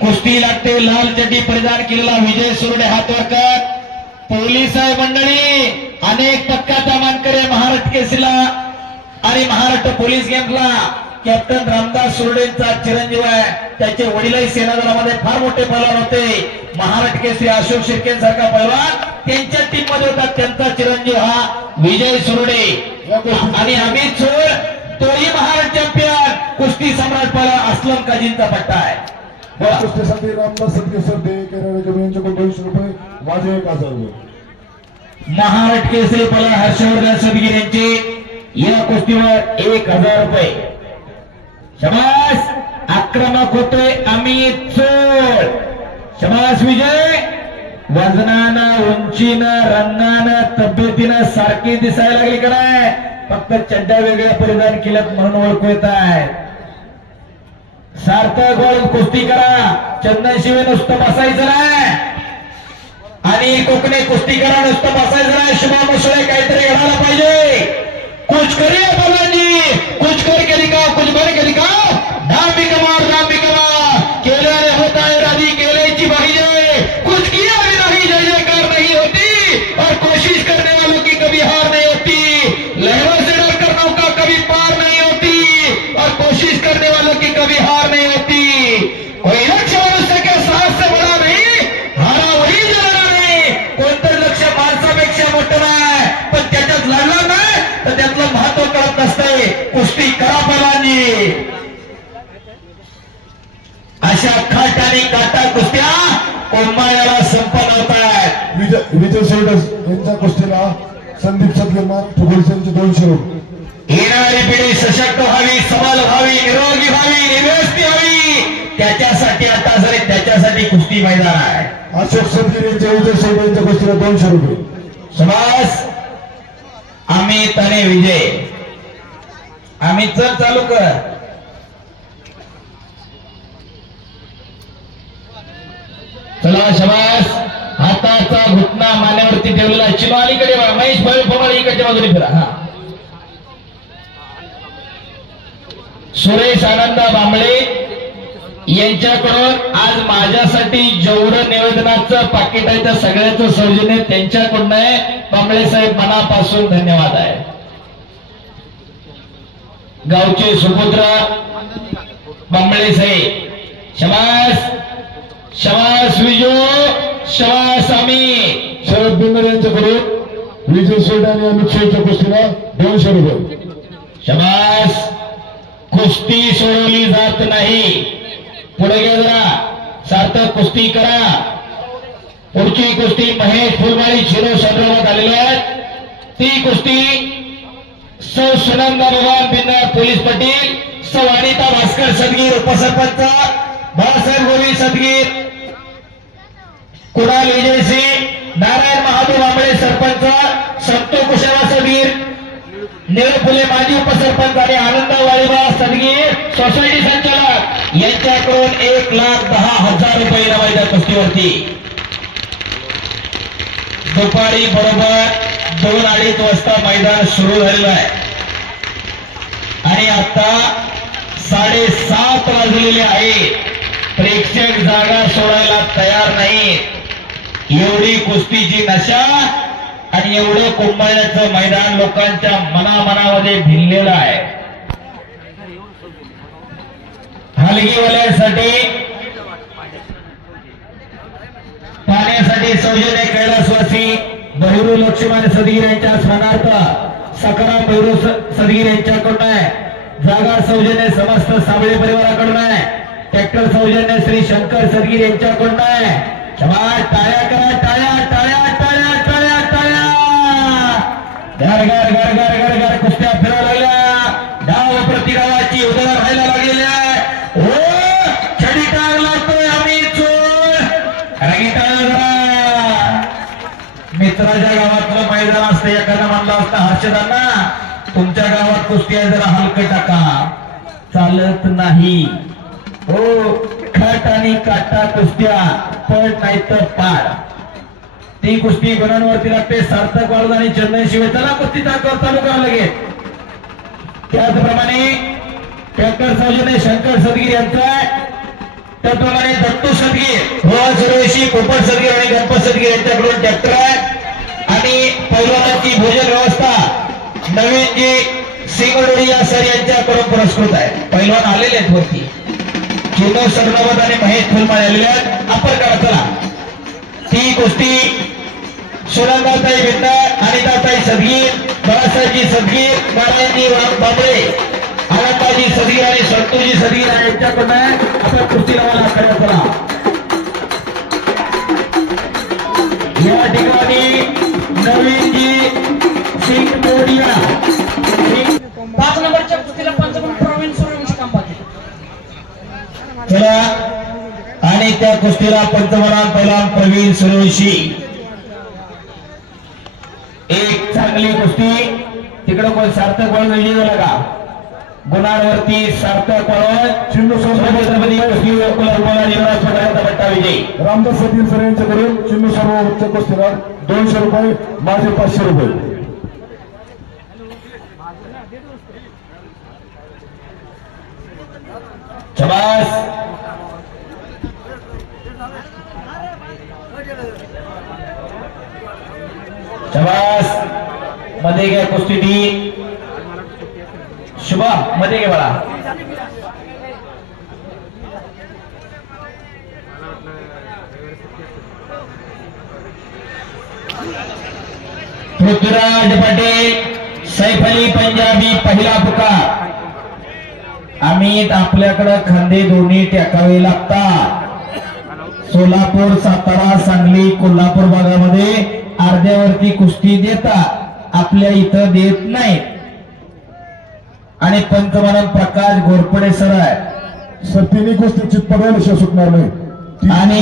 कुस्ती लागते लाल चड्डी परिधान केलेला विजय सुरडे हातवरकर. पोलीस आहे मंडळी अनेक पक्काचा मानकरी आहे महाराष्ट्र केसरीला आणि महाराष्ट्र पोलीस गेमला. कॅप्टन रामदास सुरडेंचा चिरंजीव आहे. त्याचे वडीलही सेना दलामध्ये फार मोठे पैलवान होते. महाराष्ट्र केसरी अशोक शिर्के सारखा पहलवान त्यांच्या टीममध्ये होता त्यांचा चिरंजीव हा विजय सुरडे. आणि अमित सोळ तोही महाराष्ट्र चॅम्पियन कुस्ती सम्राट पहलवान असलम काजींचा पट्टा आहे. बोला. कुस्तीसाठी रामदास सदके सरदे केरळ कमी यांच्याकडून दोनशे रुपये माझे एक हजार रुपये महाराष्ट्र केसरी पला हर्षवर्धन सदगीर यांचे या कुस्तीवर एक हजार रुपये. शबास आक्रमक होतोय अमित चोळ. शबास विजय वजनानं उंचीनं रंगानं तब्येतीनं सारखी दिसायला लागली का नाही? फक्त चड्ड्या वेगळ्या परिधान केल्यात म्हणून ओळखू येत आहे सार्थक वळून कुस्ती करा. चंदन शिवे नुसतं बसायचं नाही. आणि कोकणी कुस्ती करा नुसतं बसायचं नाही. शुभा मुसळे काहीतरी घडायला पाहिजे. कुछ करिए बाबाजी कुछ कर दिखाओ नाम भी कमाओ नाम भी कमाओ केल्याने होता है राधी केल्याची पाहिजे कुछ किया भी नहीं जय जयकार नहीं होती और कोशिश करने वालों की कभी हार नहीं होती लहरों से डरकर नौका कभी पार नहीं होती और कोशिश करने वालों की कभी हार नहीं होती कोई लक्ष्य मनुष्य के साहस से बड़ा नहीं हारा वही जरा नाही कोणतं लक्ष माणसापेक्षा मोठं नाही पण त्याच्यात लढलं नाही तर त्यातलं महत्त्व कळत नसतंय कुस्ती करा पलानी आणि काटा कुस्त्या कोंबाळ्याला संपन्न होत आहेत विजय विजय सोडस यांच्या कुस्तीला संदीप सदगीरमान फुगोलस यांचे दोनशे रुपये. येणारी पिढी सशक्त व्हावी सबल व्हावी निरोगी व्हावी निर्व्यस्ती व्हावी. त्याच्यासाठी आता जरी त्याच्यासाठी कुस्ती मैदान आहे. अशोक सदगीर यांच्या विजय सोड यांच्या कुस्तीला दोनशे रुपये. समास अमित आणि विजय. अमित चल चालू कर. चला शबास. हाताचा घुटना मान्यावरती ठेवलेला चिनो अलीकडे वळा. महेश भाई पवार इकडच्या बाजूने फिरा. हा. सुरेश आनंद बांबळे यांच्याकडून आज माझ्यासाठी जेवढं निवेदनाचं पाकिट आहे त्या सगळ्याचं सौजन्य त्यांच्याकडून आहे. बांबळे साहेब मनापासून धन्यवाद आहे. गावचे सुपुत्र बांबळे साहेब. शबास. शबास विजो शबास आम्ही शरद बिंदर यांच्याकडून विजय सोड आणि अमित सोडच्या कुस्तीला दोनशे रुपये. शबास कुस्ती सोडवली जात नाही. पुढे घ्या जरा. सार्थक कुस्ती करा. पुढची कुस्ती महेश फुलमाळी शिरो संदर्भात आलेली आहे. ती कुस्ती सौ सुनंदा भगवान बिंदा पोलीस पाटील सौ अनिता भास्कर सदगीर उपसरपंच बाळासाहेब गोवी सदगीर कुणाल विजयसिंग नारायण महादेव आंबळे सरपंच संतो कुशेवा सदगीर निळफुले माजी उपसरपंच आणि आनंद वाळीबा सदगीर सोसायटी संचालक. यांच्याकडून एक लाख दहा हजार रुपये इनाम कुस्तीवरती. दुपारी बरोबर दोन अडीच वाजता मैदान सुरू झालेलं आहे. आणि आता साडेसात वाजलेले आहे. प्रेक्षक जागा सोडायला तयार नाही एवढी कुस्तीची नशा आणि एवढं कुंभाळ्याचं मैदान लोकांच्या मनामनामध्ये भिनलेलं आहे. हलगीवाल्यांसाठी पाण्यासाठी सौजन्य कैलासवासी बहिरू लक्ष्मण सदगीर यांच्या स्मरणार्थ सकाराम बहिरू सदगीर यांच्याकडून आहे. जागा सौजन्य समस्त साबळे परिवाराकडून आहे. ट्रॅक्टर सौजन्य श्री शंकर सदगीर यांच्याकडून आहे. क्षमा टाळ्या करा टाळ्या टाळ्या टाळ्या टाळ्या टाळ्या. घर घर घर घर घर घर कुस्त्या फिरवा लागल्या. डाव प्रतिडावाची उदर व्हायला लागलेल्या. हो छडी टाळ लागतोय आम्ही चोर रागी टाळ मित्राच्या गावातलं मैदान असतं एखादा म्हणलं असतं हर्षदांना. तुमच्या गावात कुस्ती आहे जरा हलकं टाका. चालत नाही. हो. आणि काटा कुस्त्या पट नाही तर पाड. ती कुस्ती गुणांवरती लागते सार्थक वाळून आणि चंदन शिवे त्याला कुस्ती ताकद चालू करा लगेच. त्याचप्रमाणे शंकर सौजन्य शंकर सदगीर यांचा त्याचप्रमाणे दत्तू सदगीर रोहा सुरेशी पोपट सदगीर आणि गणपत सदगीर यांच्याकडून ट्रॅक्टर आहे. आणि पैलवानाची भोजन व्यवस्था नवीन जी सिंगडोरी सर यांच्याकडून पुरस्कृत आहे. पैलवान आलेले आहेत वरती. चिनो सरनोबत आणि महेश फुलमाळे आलेले आहेत. अप्पर काढा चला. ती गोष्टी सुनंदाताई बिंद अनिताताई सदगीर बाळासाहेबजी सदगीर बाळाजी बाबळे आनंदाजी सदगीर आणि संतोजी सदगीर यांच्याकडनं आपल्या कुस्ती लावायला करण्यात आला या ठिकाणी नवीनजी सिंग मोडिया. पाच नंबरच्या कुस्तीला पंचावन्न प्रवीण सूर्यवंशी काम पाहते चला आणि त्या कुस्तीला पंतप्रधान पहिला प्रवीण सुरेशी. एक चांगली कुस्ती. तिकडं कोण सार्थक वळून विजय झाला का? गुणांवरती सार्थक वळून चिंडू छत्रपती कुस्ती पट्टा विजयी रामदास सतीर सर यांच्याकडून चिन्ह सर्व उच्च कुस्तीला दोनशे रुपये माझे पाचशे रुपये. शबास. शबास. मध्ये घ्या कुस्ती तीन शुभा मध्ये घे बाळा. पृथ्वीराज पटेल सैफ अली पंजाबी पहिला पुकार. आम्ही आपल्याकडं खांदे दोन्ही टेकावे लागतात. सोलापूर सातारा सांगली कोल्हापूर भागामध्ये अर्ध्यावरती कुस्ती देतात. आपल्या इथं देत नाही आणि पंतप्रधान प्रकाश घोरपडे सर आहे सर तिन्ही कुस्ती चितपडायला सुटणार नाही. आणि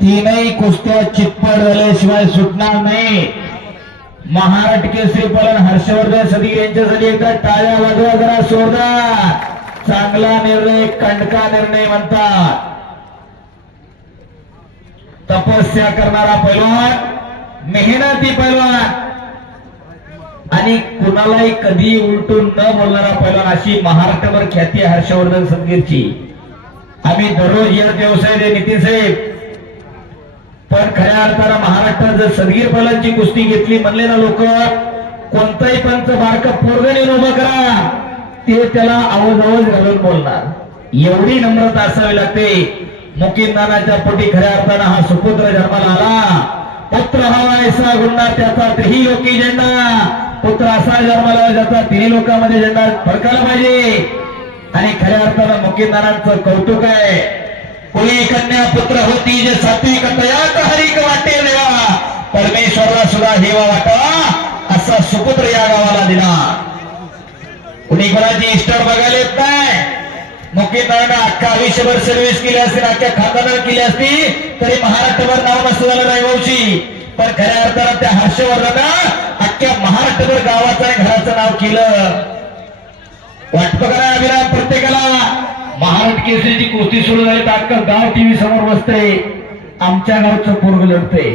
तीनही कुस्त्या चितपट झाल्याशिवाय सुटणार नाही. महाराष्ट्र केसरी पलन हर्षवर्धन सदगीर यांच्यासाठी एकदा टाळ्या वाजवा जरा सोडा चांगला निर्णय कंडका निर्णय म्हणतात. तपस्या करणारा पैलवान मेहनती पैलवान. आणि कुणालाही कधी उलटून न बोलणारा पैलवान अशी महाराष्ट्रभर ख्याती हर्षवर्धन संगीतची. आम्ही दररोज या व्यवसाय दे नितीन साहेब. पण खऱ्या अर्थानं महाराष्ट्रात जर सदगीर पलांची कुस्ती घेतली म्हणले ना लोक कोणताही पंच बारक पोरगणी उभं करा. ते त्याला आवाज आवाज घालून बोलणार. एवढी नम्रता असावी लागते. मुकिंदानाच्या पोटी खऱ्या अर्थानं हा सुपुत्र जन्माला आला. पुत्र हवा ऐसा गुन्हा त्याचा तेही लोकी झेंडा. पुत्र असा जन्माला ज्याचा तिन्ही लोकांमध्ये झेंडा फडकायला पाहिजे. आणि खऱ्या अर्थानं मुकिंदानांचं कौतुक आहे. कोणी कन्या पुत्र होती जे सात्विक तयात हरिक वाटे देवा. परमेश्वरला सुद्धा हेवा वाटावा असा सुपुत्र या गावाला दिला. कुणी कोणाची इस्टर बघायला येत नाही? मुख्यमंत्र्यांना अख्खा आयुष्यभर सर्व्हिस केली असती अख्ख्या खानदानावर केली असती तरी महाराष्ट्रभर नाव नसतं झालं नाही पण खऱ्या अर्थानं त्या हर्षवर्धन अख्ख्या महाराष्ट्रभर गावाचं आणि घराचं नाव केलं. वाटतं करा अभिराम प्रत्येकाला. महाराष्ट्र केसरीची कुस्ती सुरू झाली तर अख्खं गाव टीव्ही समोर बसते. आमच्या गावचं पोरग लढते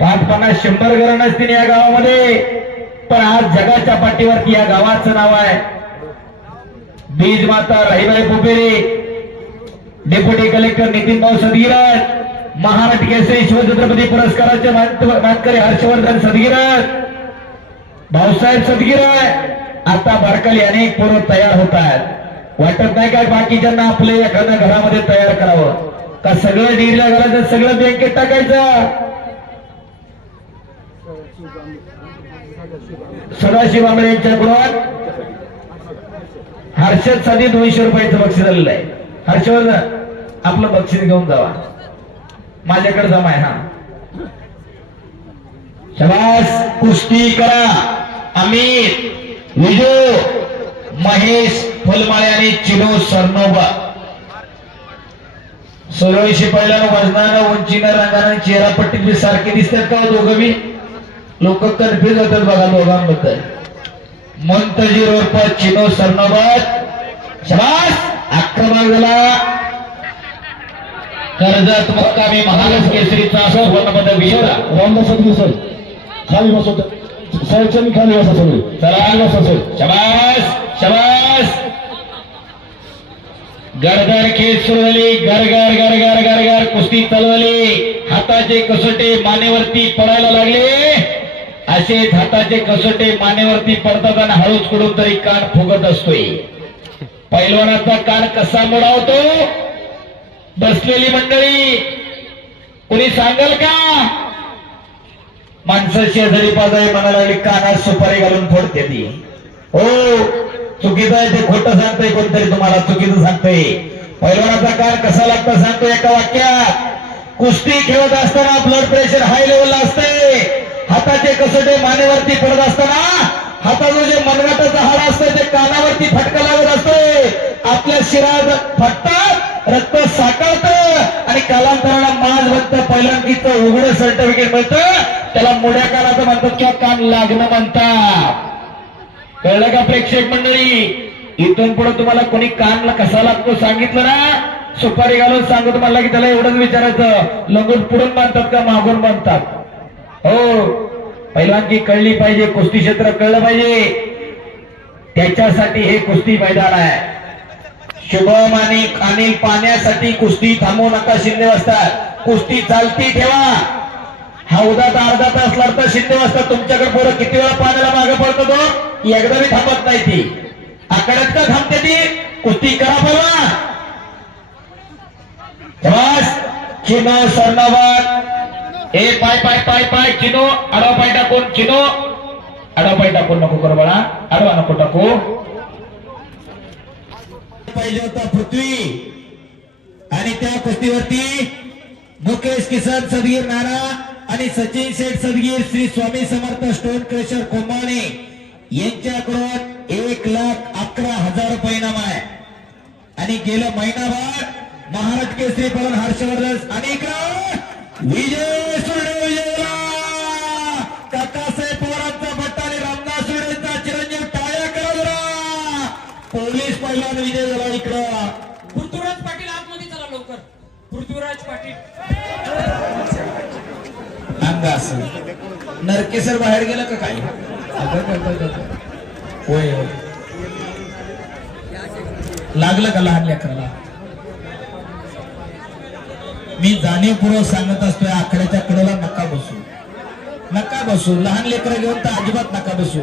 पाच पन्नास शंभर घरं नसतील या गावामध्ये. पण आज जगाच्या पाठीवरती या गावाचं नाव आहे. बीज माता राहीबाई पोपेरे डेप्युटी कलेक्टर नितीन भाऊ सदगीरज महाराष्ट्र केसरी शिवछत्रपती पुरस्काराचे मानकरी हर्षवर्धन सदगीरज भाऊसाहेब सदगीर आता बारकाली अनेक पोरं तयार होत आहेत. वाटत नाही काय बाकीच्यांना आपल्या एखाद्या घरामध्ये तयार करावं? का सगळं डिग्रीला घालायचं सगळं बँकेत टाकायचं? सदाशिव आंबळे यांच्याकडून हर्षद साधी दोनशे रुपयाचं बक्षीस आलेलं आहे. हर्षवर्धन आपलं बक्षीस घेऊन जावा. माझ्याकडे जमा आहे हा. शबास पुष्टी करा. अमित विजू महेश फुलमाळे आणि चिनो सरनोबा. सोळीशी पहिल्यानं वजनानं उंचीनं रंगानं चेहरापट्टी पट्टी सारखे दिसतात का हो दोघं मी लोक कन्फ्युज होतात बघा दोघांबद्दल. मंतजी रोप चिनो सरनोबत शबास! आक्रमक झाला. कर्जत मुक्कामी महाराज केसरीचा सुवर्ण पदक विजेता रामदास सतीर सर. खाली बसवत साहेबच्या मी खाली बसा सगळे. चला खाली बसा सर. शबास! शबास! गरगर खेळ सुरू झाली. गरगर गरगर गरगर कुस्ती चालवली हाताचे कसोटे मानेवरती पडायला लागले. असे हाताचे कसोटे मानेवरती पडतात आणि हळूच कुठून तरी कान फुगत असतोय. पैलवानाचा कान कसा मोडावतो बसलेली मंडळी कुणी सांगाल का? माणसं शेजारी पाजारी म्हणायला लागली कानात सुपारी घालून फोडते ती. हो चुकीचं आहे ते खोटं सांगतंय कोणतरी तुम्हाला चुकीचं सांगतंय. पैलवानाचा कान कसा लागतो सांगतो एका वाक्यात. कुस्ती खेळत असताना ब्लड प्रेशर हाय लेवलला असते हाताचे कसोटे मानेवरती पडत असताना हाताचं जे मनगटाचं हाड असतं ते कानावरती फटका लागत असतोय. आपल्या शिरात फटतात रक्त साकारतं आणि कालांतराला माज रक्त पहिल्यांकीचं उघड सर्टिफिकेट मिळतं. त्याला मोड्या कानाचं म्हणतात किंवा कान लागणं म्हणतात. कळलं का प्रेक्षक मंडळी? इथून पुढे तुम्हाला कोणी कानला कसा लागतो सांगितलं ना? सुपारी घालून सांगतो म्हणला की त्याला एवढंच विचारायचं. लगून पुढून बांधतात का मागून बांधतात? हो. पहिल्यांकी कळली पाहिजे कुस्ती क्षेत्र कळलं पाहिजे. त्याच्यासाठी हे कुस्ती मैदान आहे. शुभम आणि अनिल पाण्यासाठी कुस्ती थांबवू नका शिंदे वाजतात कुस्ती चालती ठेवा. हौदात अर्धा तास लढता शिंदे वाजता तुमच्याकडे पोरं किती वेळा पाण्याला मागे पडतो तो? एकदा मी थांबत नाही ती. आकड्यात का थांबते ती? कुस्ती करा परवा. बस. चिनो सरनावर ए पाय पाय पाय पाय चिनो आडवा पाय टाकून चिनो. आडवा पाय टाकून नको करू बाळा. आडवा नको टाकू. पाहिजे होता पृथ्वी. आणि त्या कुस्तीवरती मुकेश किसन सदगीर नारा आणि सचिन शेठ सदगीर श्री स्वामी समर्थ स्टोन क्रेशर कोंबाणे यांच्याकडून एक लाख अकरा हजार रुपये इनाम आहे. आणि गेलं महिनाभर महाराज केसरी पवन हर्षवर्धन अनेक. इकडं विजय सुर्डे विजयला काकासाहेब पवारांचा भट्टा आणि रामदास सुर्डेंचा चिरंजीव टाळ्या करा जरा पोलीस पहिला विजय झाला इकडं पृथ्वीराज पाटील आतमध्ये चला लवकर. पृथ्वीराज पाटील. अंगा असं नरकेसर बाहेर गेलं का काय? होय होय. लागलं का लहान लेकराला? मी जाणीवपूर्वक सांगत असतोय आखड्याच्या कडेला नका बसू. नका बसू. लहान लेकरं घेऊन तर अजिबात नका बसू.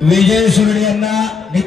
विजय सुरडे यांना